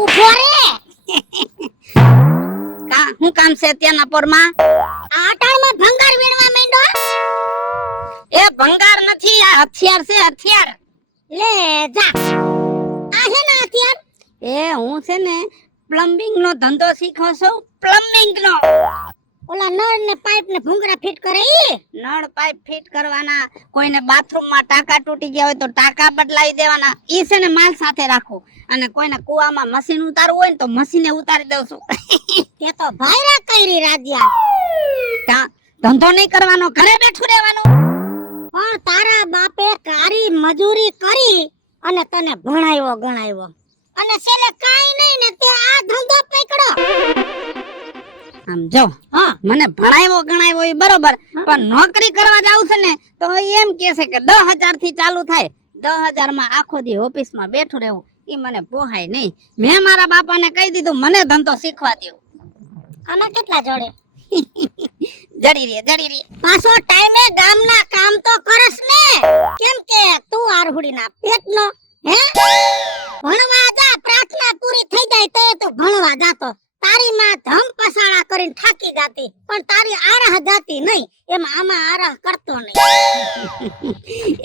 ઊભો રે. હું કામ છે ત્યાંના પોરમાં? આ અટાણમાં ભંગાર વીણવા માંડ્યો. એ ભંગાર નથી, આ હથિયાર છે, હથિયાર. લે જા. આ હે ને હથિયાર? એ હું છે ને પ્લમ્બિંગ નો ધંધો શીખો છું, પ્લમ્બિંગ નો. ઓલા નળ ને પાઇપ ને ભૂંગરા ફિટ કરે ઈ? નળ પાઇપ ફિટ કરવાના, કોઈને બાથરૂમ માં ટાંકા તૂટી ગયા હોય તો ટાંકા બદલાવી દેવાના, ઈ છે ને માલ સાથે રાખું. અને કોઈને કુવામાં મશીન ઉતારવું હોય ને તો મશીને ઉતારી દઉં છું. તે તો ભાયરા કરી રાજ્યા. કા ધંધો નહીં કરવાનો, ઘરે બેઠું રહેવાનું. પણ તારા બાપે કારી મજૂરી કરી અને તને ભણાવ્યો ગણાવ્યો અને છેલ્લે કાઈ નહીં ને તે આ ધંધો પકડો. આમ જો, હા, મને ભણાવ્યો ગણાવ્યો એ બરોબર, પણ નોકરી કરવા જાવ છે ને તો એમ કહે છે કે 10,000 થી ચાલુ થાય. 10,000 માં આખો દી ઓફિસ માં બેઠું રહેવું એ મને પોહાય નહીં. મેં મારા બાપાને કહી દીધું મને ધંધો શીખવા દો. આમાં કેટલા જોડે? જડી રે પાછો ટાઈમે ગામના કામ તો કરસ ને, કેમ કે તું આરહુડીના પેટનો હે? ભણવા જા, પ્રાર્થના પૂરી થઈ જાય તો તું ભણવા જાતો. તારી માં ધમ પસાડા કરીને થાકી જાતી, પણ તારી આરાહ જાતી નહીં. એમાં આમાં આરાહ કરતો નહીં.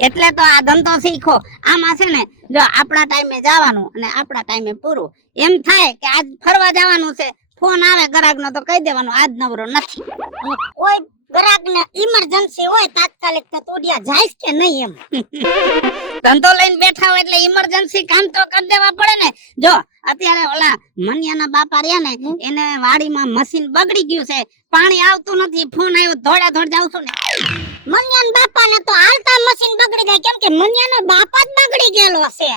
એટલે તો આ ધંધો શીખો. આમાં છે ને જો આપણા ટાઈમે જવાનું અને આપણા ટાઈમે પૂરું. એમ થાય કે આજ ફરવા જવાનું છે, ફોન આવે ગ્રાહકનો તો કહી દેવાનું આજ નવરો નથી. કોઈ ગ્રાહકને ઇમરજન્સી હોય તાત્કાલિક તો તોડિયા જાય કે નહીં એમ. ધંધો લઈને બેઠા હોય એટલે ઇમરજન્સી કામ તો કરી દેવા પડે ને. જો અત્યારે ઓલા મનિયાના બાપા રહ્યા ને, એને વાડીમાં મશીન બગડી ગયું છે, પાણી આવતું નથી, ફોન આવ્યો દોડા દોડ જાવ છું ને. મનિયાના બાપાને તો હાલતા મશીન બગડી જાય, કેમ કે મનિયાનો બાપ જ બગડી ગયેલો છે.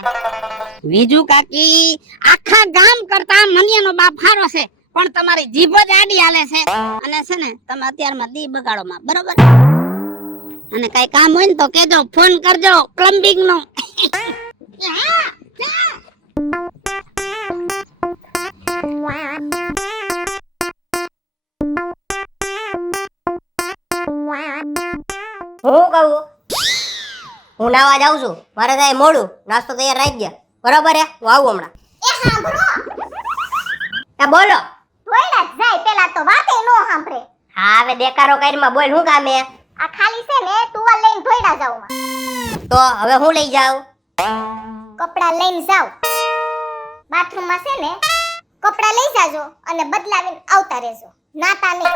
બીજું કાકી આખા ગામ કરતા મનિયાનો બાપ હારો છે, પણ તમારી જીભ જ આડી હાલે છે. અને છે ને તમે અત્યારમાં દી બગાડો માં, બરોબર? અને કઈ કામ હોય ને તો કેજો, ફોન કરજો પ્લમ્બિંગ નો. હું કહું, હું નાવા જાઉં છું, મારે થાય મોડું, નાસ્તો તૈયાર રાખી ગયા, બરોબર હે? હું આવું હમણાં. એ સાંભળો, એ બોલો. ધોઈડા જાય પેલા તો વાતે નો સાંભળે. હા, હવે દેકારો કરીમાં બોલ, શું કામ હે? આ ખાલી છે ને ટુવાલ લઈને ધોઈડા જાવ. તો હવે હું લઈ જાઉં? કપડા લઈને જાવ. બાથરૂમમાં છે ને કપડા લઈ જાજો અને બદલાવીને આવતા રહેજો, નાતા નહીં.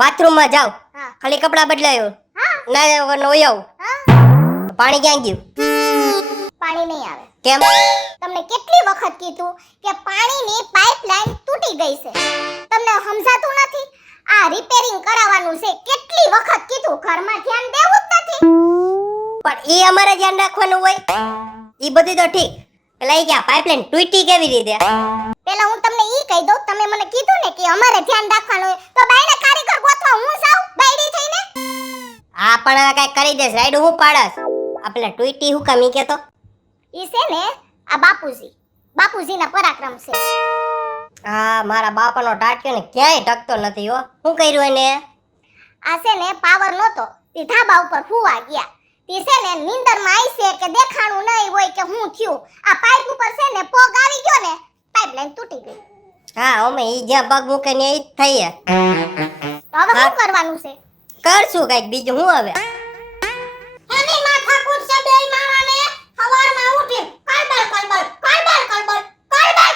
બાથરૂમમાં જાઉં, હા. ખાલી કપડા બદલાયો હા. ના નો આવું. હા. પાણી ક્યાં ગયું? પાણી નહીં આવે. કેમ? તમને કેટલી વખત કીધું કે પાણીની પાઇપલાઇન તૂટી ગઈ છે, તમને સમજાતું નથી? આ રિપેરિંગ કરાવવાનું છે, કેટલી વખત કીધું, ઘરમાં ધ્યાન દેવું જ નથી. પણ ઈ અમારે ધ્યાન રાખવાનું હોય. ઈ બધું તો ઠીક, પેલા ઈ ક્યાં પાઇપલાઇન તૂટી કેવી રીતે? પેલા હું તમને ઈ કહી દઉં, તમે મને કીધું ને કે અમારે ધ્યાન રાખવાનું હોય, તો બાયને કારીગર ગોતવા હું જાઉં બાયડી થઈને? હા, પણ હવે કઈ કરી દેસ, રાઈડ હું પાડસ. આ પેલા તૂટી હું કામ ઈ કેતો? ઈ છે ને આ બાપુજીના પરાક્રમ છે. હા, મારા બાપાનો ટાટ્યો ને ક્યાંય ટકતો નથી હો. શું કર્યું એને? આ છે ને પાવર નહોતો, તે ધાબા ઉપર ફૂવા ગયા. તે છે ને નીંદરમાં આવી છે કે દેખાણું નહીં હોય કે હું થયું. આ પાઇપ ઉપર છે ને પોગ આવી ગયો ને, પાઇપલાઇન તૂટી ગઈ. હા, અમે ઈ જ્યાં પગ મૂકે ને ઈ જ થઈએ. તો હવે શું કરવાનું છે? કરશું કઈક બીજું. હું હવે એની માથાકૂટ છે બેય માણાને. સવારમાં ઉઠી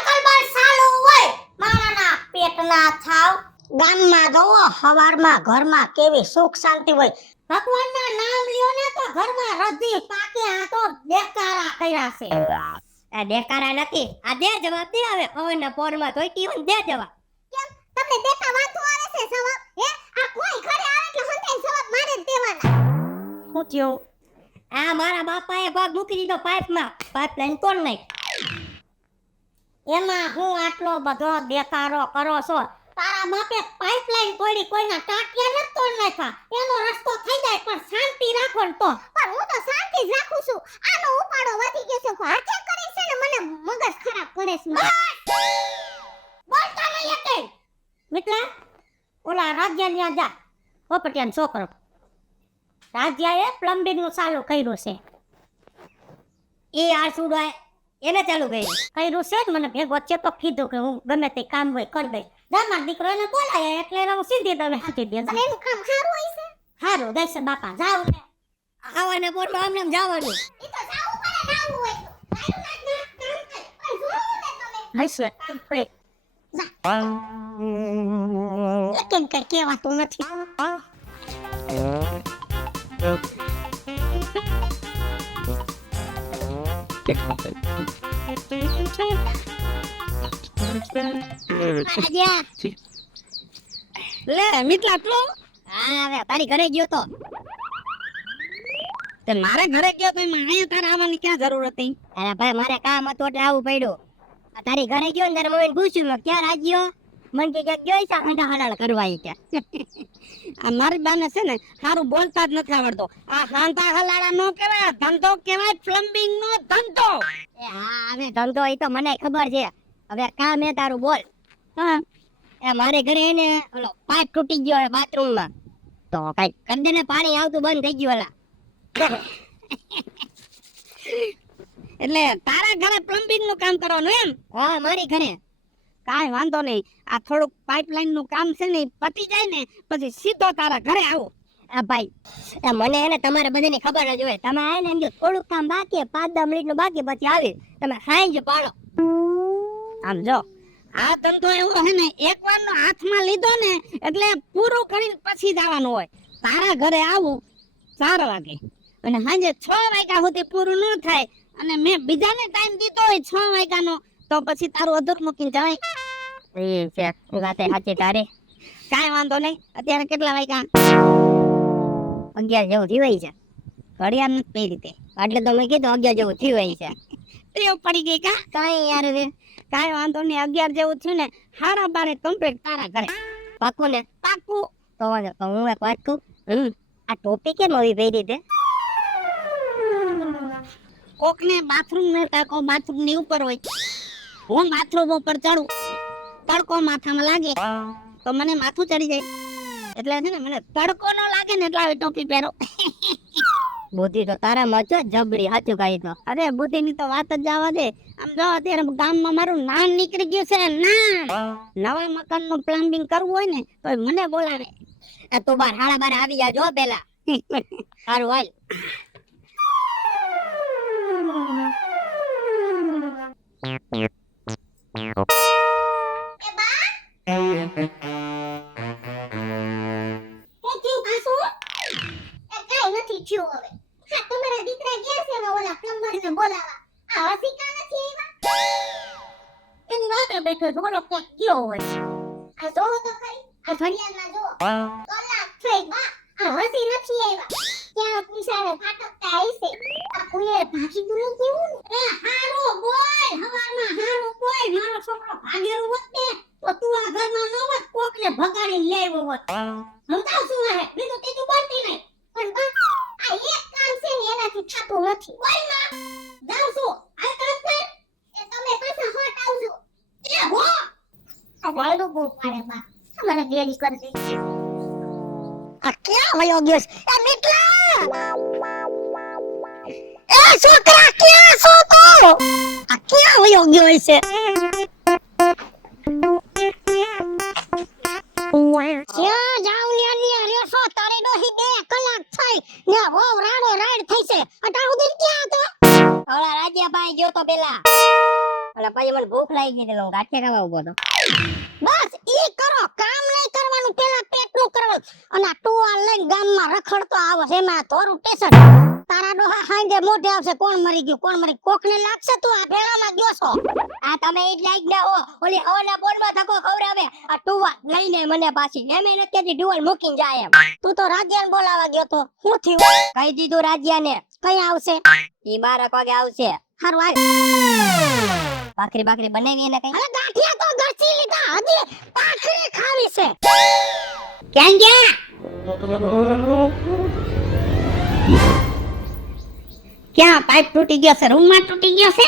કલબલ ચાલુ હોય. માણાના પેટના થાવ. ગામમાં જોવો સવારમાં ઘરમાં કેવી સુખ શાંતિ હોય. ભગવાનના નામ લ્યો ને તો ઘરમાં રધી પાકે. આ તો દેકારા કર્યા છે. આ દેકારા નથી, આ દે જવાબ દે. હવે પવનના પોરમાં ધોઈતી હોય ને દે જવાબ. કેમ તમને દેતા વાતો આવે છે જવાબ? હે, આ કોઈ ઘરે આવે એટલે હંતાઈ જવાબ મારે જ દેવાના. શું થયું? આ મારા બાપાએ પગ મૂકી દીધો પાઇપમાં, પાઇપલાઇન તોડ નાખ. એમાં હું આટલો બધો દેકારો કરો છો? તારા બાપે પાઇપલાઇન તોડી, કોઈના ટાટિયા ન તોડ નાખ્યા. એનો રસ્તો થઈ જાય, પણ શાંતિ રાખો ને તો. પણ હું તો શાંતિ જ રાખું છું. આનો ઉપાડો વધી ગયો છે, હાથે કરે છે ને મને મગજ ખરાબ કરે છે. બોલતા નહીં એકે. મિત્રા, ઓલા રાજ્યા જા. પોપટિયાનો છોકરો રાજ્યાએ પ્લમ્બિંગ નું ચાલુ કર્યું છે. એ આ સુડો એને ચાલુ કર્યું. કર્યું છે જ, મને ભેગો છે તો કીધું કે હું ગમે તે કામ હોય કરી દઈશ. મારો દીકરો એને બોલાય એટલે એને હું સીધી તમે હાથી દે. અને એનું કામ સારું હોય છે. સારું દેશે બાપા જાવ ને. આવાને પોરમાં આમને આમ જવાનું. ઈ તો જાવું પડે જાવું હોય તો. હશે પ્રે કેમ કઈ કહેવાતું નથી. આજા. લે મિતલા તું હા હવે તારી ઘરે ગયો તો. તે મારે ઘરે ગયો તો એમાં અહીંયા તારે આવવાની ક્યાં જરૂર હતી? અરે ભાઈ મારે કામ હતું એટલે આવું પડ્યું. આ તારી ઘરે ગયો ને તારે મમ્મીને પૂછ્યું મેં ક્યાં રાજ્યો મને કે ક્યાંક ગયો છે આંટા હડાળ કરવા ઈ કે. આ મારી બાને છે ને સારું બોલતા જ નથી આવડતો. આ હાંતા હલાડા નો કહેવાય, ધંધો કહેવાય પ્લમ્બિંગ નો ધંધો. એ હા હવે ધંધો ઈ તો મને ખબર છે. હવે કામ એ તારું બોલ. હા એ મારે ઘરે એને ઓલો પાઇપ તૂટી ગયો હે બાથરૂમમાં. તો કઈ કરી દે ને પાણી આવતું બંધ થઈ ગયું એલા. એટલે તારા ઘરે પ્લમ્બિંગ નું કામ કરવાનું એમ? હા મારી ઘરે. કાંઈ વાંધો નહીં. આ થોડુંક પાઇપલાઇન નું કામ છે ને ઈ પતી જાય ને પછી સીધો તારા ઘરે આવો. આ ભાઈ એ મને એને તમારે બધાની ખબર જ હોય. તમે આને એમ જો થોડુંક કામ બાકી 5-10 મિનિટનું બાકી પછી આવી તમે હાઈ જ પાડો. આમ જો આ ધંધો એવો હે ને એકવાર નો હાથમાં લીધો ને એટલે પૂરું કરીને પછી જવાનું હોય. તારા ઘરે આવું 4 વાગે અને સાંજે 6 વાગ્યા સુધી પૂરું ન થાય અને મેં બીજાને ટાઈમ દીધો હોય 6 વાગ્યાનો તો પછી તારું અધૂર મૂકીને જવાય. એ છે વાતે સાચી તારી. કાંઈ વાંધો નહીં. અત્યારે કેટલા વાગ્યા? 11 જેવું થયું હોય છે. ઘડિયાળ નથી પહેરી તે એટલે તો મેં કીધું 11 જેવું થયું હોય છે. ટેવ પડી ગઈ કા? કાંઈ યાર હવે કાંઈ વાંધો નહીં. 11 જેવું થયું ને હારા બારે કમ્પ્લીટ તારા ઘરે પાકું ને. પાકું. તો વાંધો તો હું એક વાત કહું. આ ટોપી કેમ આવી પહેરી તે? કોકને બાથરૂમ ને ટાકો બાથરૂમ ની ઉપર હોય, હું બાથરૂમ ઉપર ચડું, તડકો માથામાં લાગે તો મને માથું ચડી જાય. એટલે છે ને મને તડકો ન લાગે ને એટલે આવી ટોપી પહેરો. બુદ્ધિ તો તારામાં છે જબરી સાચું કહી તો. અરે બુદ્ધિ ની તો વાત જ જવા દે. આમ જો અત્યારે ગામમાં મારું નામ નીકળી ગયું છે. નામ નવા મકાન નું પ્લમ્બિંગ કરવું હોય ને તો મને બોલાવે. આ તો બાર હાડા બાર આવી જાજો પેલા. સારું હાલ. તમારા દીકરા ગયા છે ઓલા પ્લમ્બરને બોલાવા. આ હસીકા નથી આવ્યા. એની વાતે બેઠો છો ઓલો કોક ગયો હોય. આ જોવો તો ખરી. આ ઘડિયાળમાં જો. કલાક થઈ બા. આ હસી નથી આવ્યા. ક્યાં પીસાને ફાટકતા આઈસે. આ કુયે ભાગી દુને કેવું ને. એ હારો બોલ. હવારમાં હારો બોલ. મારો છોકરો ભાગેરો હોત ને તો તું આ ઘરમાં ન હોત કોકને ભગાડીને લેવો હોત. સમજાવ શું હે? બીજું તેતું બોલતી નહીં. પણ બા આ એક કામ છે ને એનાથી થતું નથી. બોલ માં. જાવ છું. આ કામ કર. એ તમે પાછા હોટ આવજો. એ હો. આ વાળો બહુ પાડે બા. તમારે ગેડી કરી દે. આ ક્યાં વયો ગયો છે? એ નીકળા. એ છોકરા ક્યાં છો તો? આ ક્યાં વયો ગયો છે? ક્યાં જાવ ને અન્યા રહ્યો છો? તારે ડોહી 2 કલાક થઈ ને વહુ રાડો રાડ થઈ છે. અટાણું દિન ક્યાં હતો? ઓલા રાજ્યાભાઈ ગયો તો પેલા. ઓલા ભાઈ મને ભૂખ લાગી ગઈ એટલે હું ગાંઠિયા ખાવા ઉભો તો. બસ ઈ કરો. કામ નહીં કરવાનું, પેલા પેટનું કરવાનું. અને આ ટુવાલ લઈને ગામમાં રખડતો આવે છે. એમાં થોરું ટેશન. તારા ડોહા હાંજે મોઢે આવશે કોણ મરી ગયું કોણ મરી. કોકને લાગશે તું આ ભેળામાં ગયો છો. આ તમે ઈ જ લાઈક ના હો. ઓલી હવાના બોલમાં ધક્કો ખવડાવે. આ ટુવા લઈને મને પાછી. એમે નથી કહેતી ડુઅલ મૂકીને જાય એમ. તું તો રાજ્યાને બોલાવા ગયો તો શું થયું? કહી દીધું રાજ્યાને. કઈ આવશે? ઈ 12 વાગે આવશે. હારું હાલ. ભાખરી ભાખરી બનાવી એને કઈ. અરે ગાંઠિયા તો ઘરથી લીધા. હજી ભાખરી ખાવી છે. ક્યાં ગયા? ક્યાં પાઇપ તૂટી ગયો છે? રૂમમાં તૂટી ગયો છે?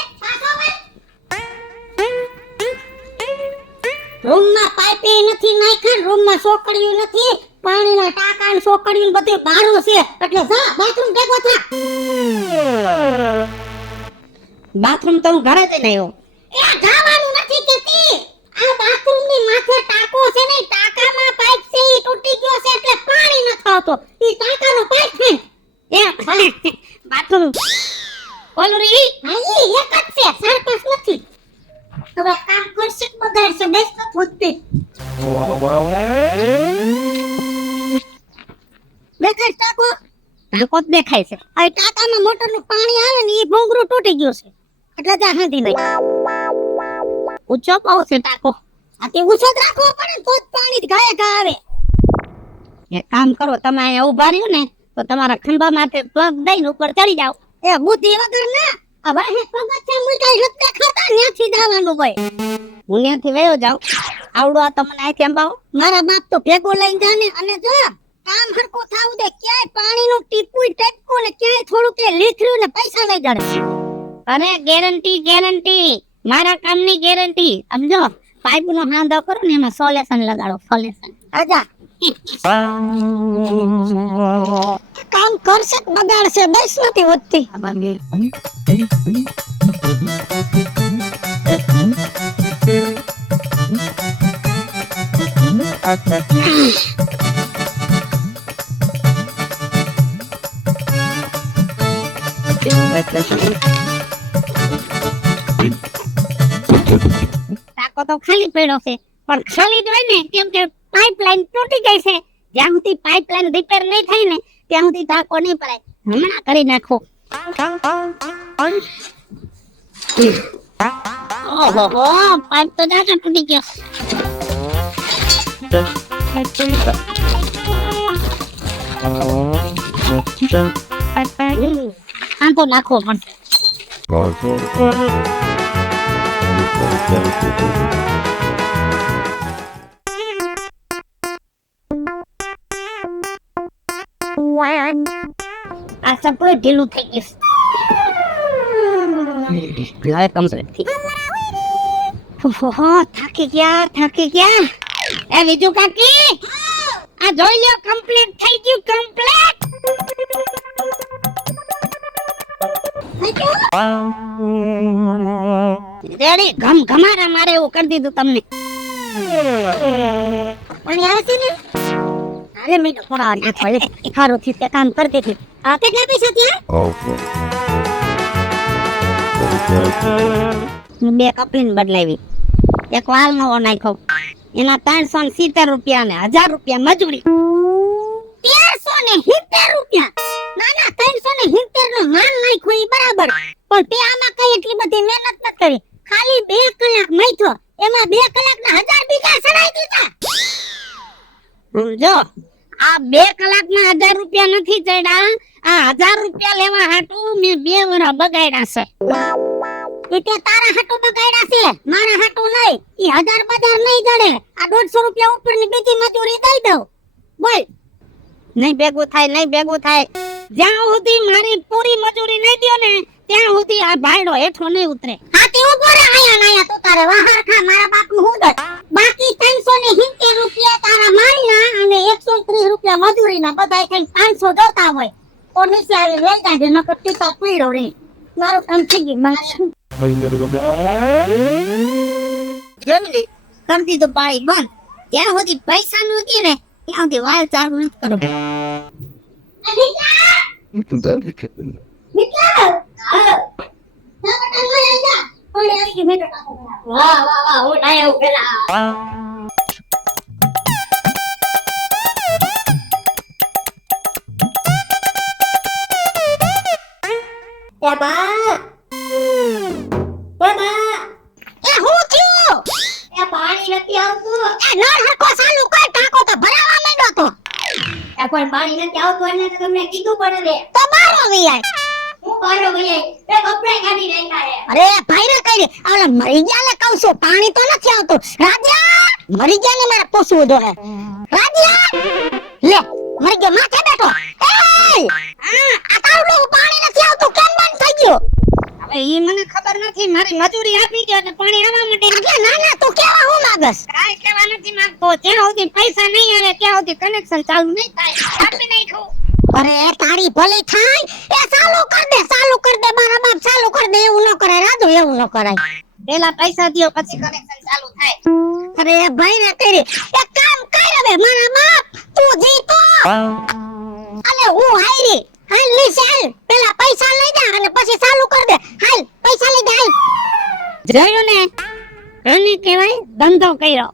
રૂમમાં પાઇપે નથી નાખ્યા. રૂમમાં સોકડિયું નથી. પાણીના ટાંકા ને સોકડિયું બધું ભારું છે. એટલે જા બાથરૂમ ભેગો થા. બાથરૂમ તો હું ઘરે જઈને આવ્યો. એ જવાનું નથી કેતી. આ બાથરૂમની માથે ટાંકો છે ને, ટાંકામાં પાઇપ છે ઈ તૂટી ગયો છે એટલે પાણી નથી આવતો. ઈ ટાંકાનો પાઇપ છે. એ બાથરૂમ ઓલું રી હા ઈ એક જ છે, સરપંચ નથી. હવે કામ કરશે કે બગાડશે બેસ ન પૂછતી. દેખાય ટાંકો? ટાંકો જ દેખાય છે. આ ટાંકામાં મોટરનું પાણી આવે ને ઈ ભોંગરું તૂટી ગયું છે. એટલે ત્યાં હાંધી નહીં. ઊંચો પાવ છે ટાંકો. આ તે ઊંચો જ રાખવો પડે તો જ પાણી ગાય ગા આવે. એક કામ કરો, તમે અહીંયા ઊભા રહ્યો ને તો તમારા ખંભા માથે પગ દઈને ઉપર ચડી જાઓ. એ બુદ્ધિ વગર ના. હવે હે પગથિયા મુકાઈ રસ્તે ખાતા ન્યાથી જવાનું ભાઈ. હું ત્યાંથી વયો જાઉં. આવડો આ તમને અહીંથી અંબાવો. મારા બાપ તો ભેગો લઈને જાને અને જો કામ હરકો થાવું દે. ક્યાંય પાણીનું ટીપું ટેટકું ને ક્યાંય થોડું કે લીથર્યું ને પૈસા લઈ જાણે. અને ગેરંટી મારા કામની ગેરંટી. સમજો, પાઇપનો હાંધો કરો ને એમાં સોલ્યુશન લગાડો. સોલ્યુશન આજા કામ કરશે કે બગાડશે બસ નથી વધતી. ટાંકો તો ખાલી પડ્યો છે, પણ ખાલી જ હોય ને કેમ કે પાઇપલાઇન તૂટી ગઈ છે. જ્યાં સુધી પાઇપલાઇન રિપેર નહીં થાય ને ત્યાં સુધી ટાંકો નહીં પડાય. હમણાં કરી નાખો. ઓહો, પાઇપ તો જાજો તૂટી ગયો. આંકો નાખવો પણ આ સપોર્ટ ઢીલું થઈ ગયું. થાકી ગયા. એ બીજું કાકી, આ જોઈ લ્યો, કમ્પ્લીટ થઈ ગયું. કમ્પ્લીટ. રેડી ઘમારા મારે એવું કરી દીધું તમને. પણ આવે છે ને અરે મેં થોડા વાર થોડે ખારો થી તે કામ કરતી હતી. આ કેટલા પૈસા ત્યાં? બે કપડીને બદલાવી. એક વાલ નવો નાખ્યો. એના 370 રૂપિયા ને 1000 રૂપિયા મજૂરી. 370 રૂપિયા? ના ના, 370 નો માલ નાખ્યો ઈ બરાબર, પણ તે આમાં કઈ એટલી બધી મહેનત નથી કરી. ખાલી 2 કલાક મૈથો, એમાં 2 કલાકના 1000 બીજા સડાઈ દીધા. સમજો, આ 2 કલાકના 1000 રૂપિયા નથી ચડ્યા. આ 1000 રૂપિયા લેવા હાટું મેં 2 વર્ષ બગાડ્યા છે. એટલે તારા હાટું બગાડ્યા છે, મારા હાટું નહીં. ઈ 1000 બજાર નહીં જડે. આ 150 રૂપિયા ઉપરની બીજી મજૂરી દઈ દઉં. બોલ. નહીં ભેગું થાય. જ્યાં સુધી મારી પૂરી મજૂરી નહીં દ્યો ને ત્યાં સુધી આ ભાઈડો હેઠો નહીં ઉતરે. હાથી ઉભો રે આયા નાયા તું તારે વહાર ખા મારા બાપનું હું દે. બાકી 370 રૂપિયા તારા માલના અને 130 રૂપિયા મજૂરીના બધાય થઈને 500 જોતા હોય. ઓ નીચે આવી લઈ જાજે નકર ટીકા પીડો રે. મારું કામ થઈ ગયું મારું. જલ્દી કરી દીધું પાણી બંધ. ત્યાં સુધી પૈસા નથી ને ત્યાં સુધી વાલ ચાલુ નથી કરો. વાહ હું આયા ઉભેલા. એ હું થયું? એ પાણી નથી આવતું. એ નળ હરખો ચાલુ કર, ટાંકો તો ભરાવા માંડ્યો તો. એ કોઈ પાણી નથી આવતું એટલે તો તમને કીધું પડે રે. તો બારો વિયાય. હું બારો વિયાય? એ કપડાં કાઢી નાખ્યા રે. અરે ભાઈ રે કઈ ઓલા મરી ગયા લે કહું છું, પાણી તો નથી આવતું. રાજા મરી ગયા ને મારે પૂછવું જોઈએ. રાજા લે મરી ગયો માથે બેઠો. એ આ તારું પાણી નથી આવતું કેમ બંધ થઈ ગયું? હવે ઈ મને ખબર નથી. મારી મજૂરી આપી દો એટલે પાણી આવવા માટે. એટલે ના ના તું કેવા હું માંગસ? કાઈ કહેવા નથી માંગતો. જ્યાં સુધી પૈસા નહીં આવે ત્યાં સુધી કનેક્શન ચાલુ નહીં થાય. આપી નાખ્યું. અરે તારી ભલી થાય. એ ચાલુ કર દે મારા બાપ ચાલુ કર દે. એવું ન કરે રાજા. એવું ન કરાય. પેલા પૈસા દ્યો પછી કનેક્શન ચાલુ થાય. અરે ભાઈ ને કરી એક કામ કર હવે મારા બાપ તું જીતો અને હું હારી હાલ લે ચાલ પેલા પૈસા લઈ જા અને પછી ચાલુ કર દે હાલ પૈસા લઈ જા હાલ. જોયું ને આને કહેવાય ધંધો કર્યો.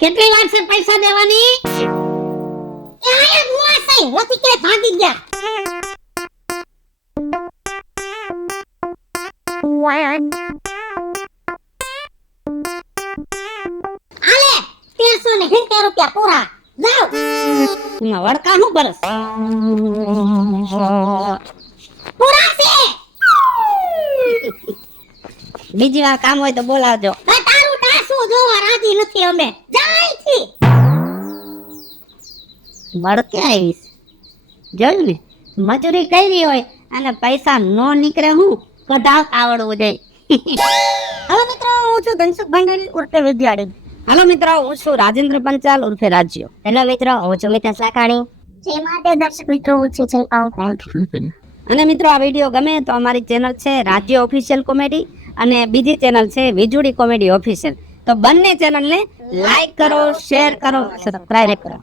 કેટલી વાર છે પૈસા દેવાની એ આયા જ મુઆ સહી નથી કે ભાગી ગયા આલે 1370 રૂપિયા પૂરા જાવ એમાં વડકા શું બરસ? પૂરા છે બીજી વાર કામ હોય તો બોલાવજો. આ તારું ટાસું જોવા રાજી નથી અમે જાય છે વળકે આવીશ. જોયું ને મજૂરી કરી હોય અને પૈસા નો નીકળે હું કઢાવ આવડવું જોઈએ. હવે મિત્રો હું છું ધનસુખ ભંડારી ઉર્ફે વિદ્યાર્થી. હાલો મિત્રો, હું છું રાજેન્દ્ર પંચાલ ઉર્ફે રાજ્યો. હેલો મિત્રો હું છું મિતા સાકાણી. જે માટે દર્શક મિત્રો હું છું અને મિત્રો આ વિડીયો ગમે તો અમારી ચેનલ છે રાજ્ય ઓફિશિયલ કોમેડી અને બીજી ચેનલ છે વીજુડી કોમેડી ઓફિશિયલ. તો બંને ચેનલને લાઈક કરો, શેર કરો, સબસ્ક્રાઇબ કરો.